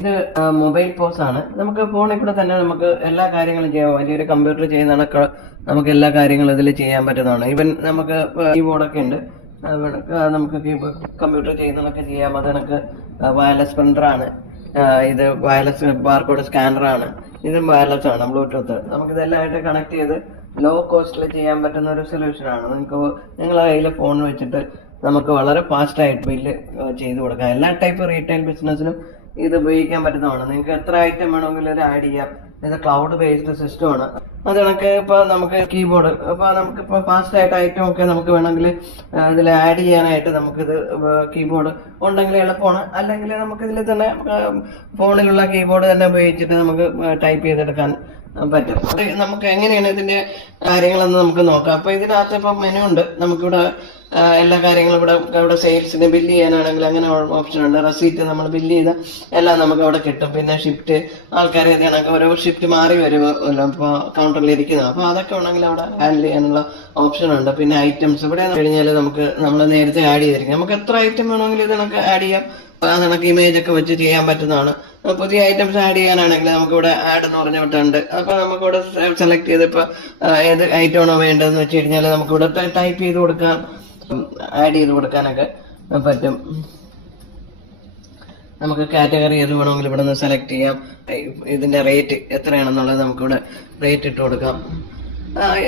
ഇത് mobile pose ആണ്. നമുക്ക് ഫോണിൽ കൂടെ തന്നെ നമുക്ക് എല്ലാ കാര്യങ്ങളും ചെയ്യാം. വലിയൊരു കമ്പ്യൂട്ടർ ചെയ്യുന്ന കണക്ക് നമുക്ക് എല്ലാ കാര്യങ്ങളും ഇതിൽ ചെയ്യാൻ പറ്റുന്നതാണ്. ഈവൻ നമുക്ക് കീബോർഡൊക്കെ ഉണ്ട്. നമുക്ക് കമ്പ്യൂട്ടർ ചെയ്യുന്നതൊക്കെ ചെയ്യാം. അത് കണക്ക് വയർലെസ് പ്രിന്ററാണ്. ഇത് വയർലെസ് ബാർകോഡ് സ്കാനറാണ്. ഇതും വയർലെസ് ആണ്, ബ്ലൂടൂത്ത്. നമുക്കിതെല്ലാമായിട്ട് കണക്ട് ചെയ്ത് ലോ കോസ്റ്റിൽ ചെയ്യാൻ പറ്റുന്ന ഒരു സൊല്യൂഷനാണ്. നിങ്ങളെ കയ്യിൽ ഫോൺ വെച്ചിട്ട് നമുക്ക് വളരെ ഫാസ്റ്റായിട്ട് ബില്ല് ചെയ്ത് കൊടുക്കാം. എല്ലാ ടൈപ്പ് റീറ്റെയിൽ ബിസിനസ്സിനും ഇത് ഉപയോഗിക്കാൻ പറ്റുന്നതാണ്. നിങ്ങൾക്ക് എത്ര ഐറ്റം വേണമെങ്കിലും ഇത് ആഡ് ചെയ്യാം. ഇത് ക്ലൗഡ് ബേസ്ഡ് സിസ്റ്റമാണ്. അത് കണക്ക് ഇപ്പൊ നമുക്ക് കീബോർഡ് നമുക്കിപ്പോ ഫാസ്റ്റ് ആയിട്ട് ഐറ്റം ഒക്കെ നമുക്ക് വേണമെങ്കിൽ ഇതിൽ ആഡ് ചെയ്യാനായിട്ട് നമുക്കിത് കീബോർഡ് ഉണ്ടെങ്കിൽ എളുപ്പമാണ്. അല്ലെങ്കിൽ നമുക്കിതിൽ തന്നെ ഫോണിലുള്ള കീബോർഡ് തന്നെ ഉപയോഗിച്ചിട്ട് നമുക്ക് ടൈപ്പ് ചെയ്തെടുക്കാൻ പറ്റും. നമുക്ക് എങ്ങനെയാണ് ഇതിന്റെ കാര്യങ്ങളെന്ന് നമുക്ക് നോക്കാം. അപ്പൊ ഇതിനകത്ത് ഇപ്പൊ മെനു ഉണ്ട്. നമുക്കിവിടെ എല്ലാ കാര്യങ്ങളും ഇവിടെ സെയിൽസിന് ബില്ല് ചെയ്യാനാണെങ്കിൽ അങ്ങനെ ഓപ്ഷൻ ഉണ്ട്. റെസീറ്റ് നമ്മൾ ബില്ല് ചെയ്ത എല്ലാം നമുക്ക് അവിടെ കിട്ടും. പിന്നെ ഷിഫ്റ്റ് ആൾക്കാർ കണക്ക് ഓരോ ഷിഫ്റ്റ് മാറി വരുമല്ലോ ഇപ്പോൾ കൗണ്ടറിൽ ഇരിക്കുന്നത്. അപ്പൊ അതൊക്കെ ഉണ്ടെങ്കിൽ അവിടെ ഹാൻഡിൽ ചെയ്യാനുള്ള ഓപ്ഷൻ ഉണ്ട്. പിന്നെ ഐറ്റംസ് ഇവിടെ കഴിഞ്ഞാൽ നമ്മൾ നേരത്തെ ആഡ് ചെയ്തിരിക്കും. നമുക്ക് എത്ര ഐറ്റം വേണമെങ്കിലും ഇത് നമുക്ക് ആഡ് ചെയ്യാം. അത് നമുക്ക് ഇമേജ് ഒക്കെ വെച്ച് ചെയ്യാൻ പറ്റുന്നതാണ്. പുതിയ ഐറ്റംസ് ആഡ് ചെയ്യാനാണെങ്കിൽ നമുക്കിവിടെ ആഡ് എന്ന് പറഞ്ഞ ബട്ടൺ. അപ്പൊ നമുക്കിവിടെ സെലക്ട് ചെയ്ത് ഇപ്പൊ ഏത് ഐറ്റം ആണോ വേണ്ടതെന്ന് വെച്ച് കഴിഞ്ഞാൽ നമുക്കിവിടെ ടൈപ്പ് ചെയ്ത് കൊടുക്കാം, ആഡ് ചെയ്ത് കൊടുക്കാനൊക്കെ പറ്റും. നമുക്ക് കാറ്റഗറി ഏത് വേണമെങ്കിൽ ഇവിടെ നിന്ന് സെലക്ട് ചെയ്യാം. ഇതിന്റെ റേറ്റ് എത്രയാണെന്നുള്ളത് നമുക്കിവിടെ റേറ്റ് ഇട്ട് കൊടുക്കാം.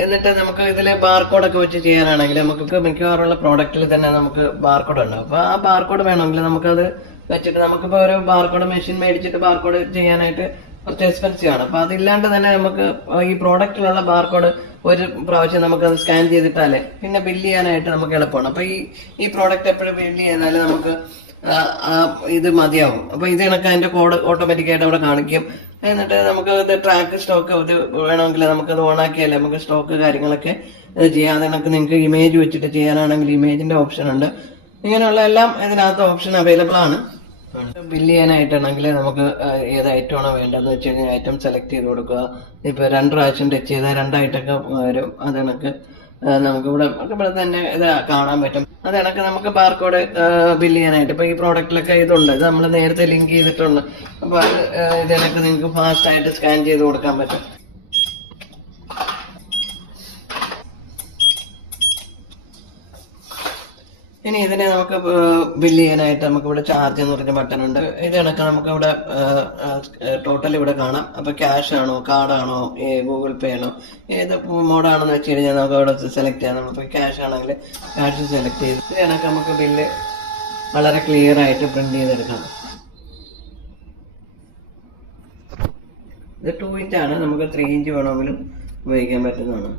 എന്നിട്ട് നമുക്ക് ഇതിലെ ബാർകോഡൊക്കെ വെച്ച് ചെയ്യാനാണെങ്കിൽ നമുക്ക് മിക്കവാറുള്ള പ്രോഡക്റ്റിൽ തന്നെ നമുക്ക് ബാർകോഡ് ഉണ്ടാവും. അപ്പൊ ആ ബാർകോഡ് വേണമെങ്കിൽ നമുക്കത് വെച്ചിട്ട് നമുക്കിപ്പോ ഒരു ബാർകോഡ് മെഷീൻ മേടിച്ചിട്ട് ബാർകോഡ് ചെയ്യാനായിട്ട് കുറച്ച് എക്സ്പെൻസീവ് ആണ്. അപ്പൊ അതില്ലാണ്ട് തന്നെ നമുക്ക് ഈ പ്രോഡക്റ്റിലുള്ള ബാർകോഡ് ഒരു പ്രാവശ്യം നമുക്കത് സ്കാൻ ചെയ്തിട്ടാലേ പിന്നെ ബില്ല് ചെയ്യാനായിട്ട് നമുക്ക് എളുപ്പമാണ്. അപ്പൊ ഈ പ്രോഡക്റ്റ് എപ്പോഴും ബില്ല് ചെയ്താൽ നമുക്ക് ഇത് മതിയാവും. അപ്പൊ ഇത് കണക്ക് അതിന്റെ കോഡ് ഓട്ടോമാറ്റിക്കായിട്ട് അവിടെ കാണിക്കും. എന്നിട്ട് നമുക്ക് ഇത് ട്രാക്ക് സ്റ്റോക്ക് ഇത് വേണമെങ്കിൽ നമുക്കത് ഓണാക്കിയാലേ നമുക്ക് സ്റ്റോക്ക് കാര്യങ്ങളൊക്കെ ചെയ്യാം. അത് കണക്ക് നിങ്ങൾക്ക് ഇമേജ് വെച്ചിട്ട് ചെയ്യാനാണെങ്കിൽ ഇമേജിന്റെ ഓപ്ഷൻ ഉണ്ട്. ഇങ്ങനെയുള്ള എല്ലാം ഇതിനകത്ത് ഓപ്ഷൻ അവൈലബിൾ ആണ്. ബില്ല് ചെയ്യാനായിട്ടാണെങ്കിൽ നമുക്ക് ഏത് ഐറ്റം ആണോ വേണ്ടതെന്ന് വെച്ച് കഴിഞ്ഞാൽ ഐറ്റം സെലക്ട് ചെയ്ത് കൊടുക്കുക. ഇപ്പൊ 2 പ്രാവശ്യം ടച്ച് ചെയ്താൽ 2 ഐറ്റമൊക്കെ വരും. അത് കണക്ക് നമുക്ക് ഇവിടെ തന്നെ ഇത് കാണാൻ പറ്റും. അത് കണക്ക് നമുക്ക് ബാർകോഡ് ബില്ല് ചെയ്യാനായിട്ട് ഇപ്പൊ ഈ പ്രോഡക്റ്റിലൊക്കെ ഇതുണ്ട്. ഇത് നമ്മൾ നേരത്തെ ലിങ്ക് ചെയ്തിട്ടുണ്ട്. അപ്പൊ ഇത് കണക്ക് നിങ്ങൾക്ക് ഫാസ്റ്റ് ആയിട്ട് സ്കാൻ ചെയ്ത് കൊടുക്കാൻ പറ്റും. ഇനി ഇതിനെ നമുക്ക് ബില്ല് ചെയ്യാനായിട്ട് നമുക്ക് ഇവിടെ ചാർജ് എന്ന് പറഞ്ഞ ബട്ടൺ ഉണ്ട്. ഇത് കണക്ക് നമുക്ക് ഇവിടെ ടോട്ടൽ ഇവിടെ കാണാം. അപ്പൊ ക്യാഷ് ആണോ, കാർഡാണോ, ഗൂഗിൾ പേ ആണോ, ഏത് മോഡാണെന്ന് വെച്ച് കഴിഞ്ഞാൽ നമുക്ക് അവിടെ സെലക്ട് ചെയ്യാം. നമ്മളിപ്പോ ക്യാഷ് ആണെങ്കിൽ ക്യാഷ് സെലക്ട് ചെയ്ത് ഇത് കണക്ക് നമുക്ക് ബില്ല് വളരെ ക്ലിയർ ആയിട്ട് പ്രിന്റ് ചെയ്തെടുക്കാം. ഇത് 2 ഇഞ്ച് ആണ്. നമുക്ക് 3 ഇഞ്ച് വേണമെങ്കിലും ഉപയോഗിക്കാൻ പറ്റുന്നതാണ്.